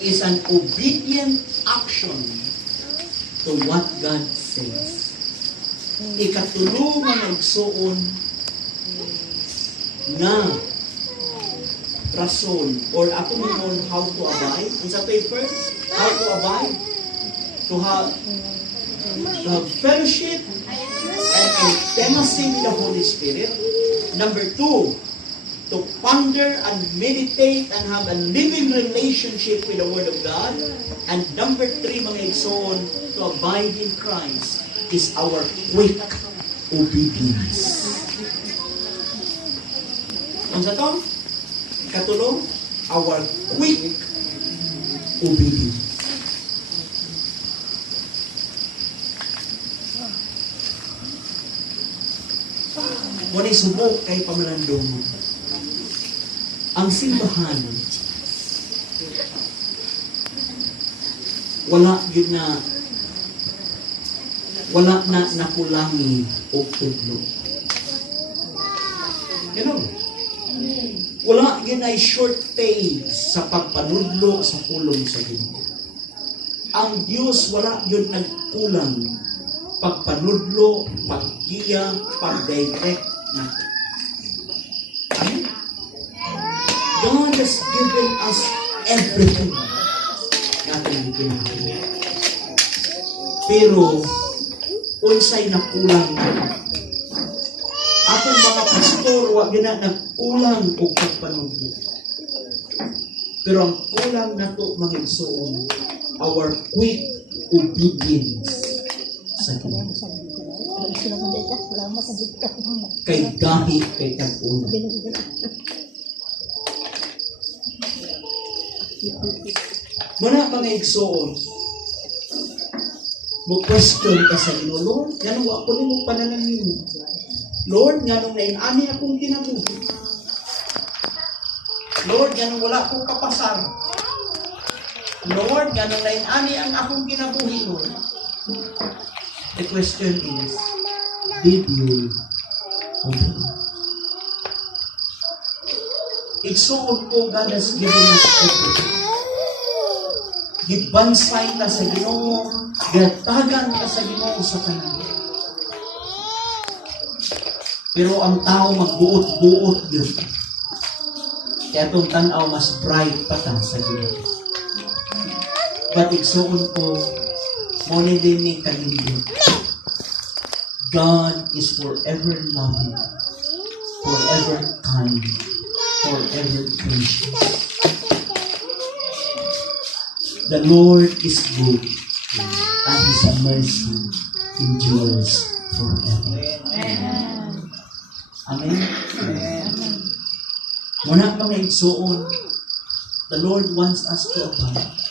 is an obedient action to what God says. Ikatulo nga nagsuon na rason or ato mingon how to abide. Unsa tay first? How to abide? To have fellowship and intimacy with the Holy Spirit. Number 2, to ponder and meditate and have a living relationship with the Word of God. And number 3, mga igsoon, to abide in Christ is our quick obedience. Ang sa to? Katulong, our quick obedience. Muna subok kay pamalandong mo. Ang simbahan, wala na nakulangi o tudlo. Wala yun ay short phase sa pagpanudlo sa pulong sa Ginoo. Ang Diyos wala yun nagkulang pagpanudlo, paggiya, pag-direct na. God has given us everything natin ginagawa. Pero unsay nakulang atong mga pastor wa gina nagkulang og pagpanudlo. Pero ang kulang nato mga igsoon, our quick obedience sa Ginoo. Kay gahi kay tag-una. Muna mga igsoon, mo-question ka sa Ginoo, Lord, ganun ako ni mong pananangin. Lord, ganun na inani akong kinabuhi. Lord, ganun wala akong kapasar. Lord, ganun na inani ang akong kinabuhi, Lord. The question is, did you obey? Igsuon ko, God has given us everything. Gibansay ta sa Ginoo, gatagan ta sa Ginoo sa kanan. Pero ang tao magbuot-buot yun. Kaya itong tanaw mas bright pa ta sa Ginoo. But igsuon ko, muna din ni kanindot. God is forever loving, forever kind, forever gracious. The Lord is good, and His mercy endures forever. Amen? Muna mga igsoon, the Lord wants us to abide.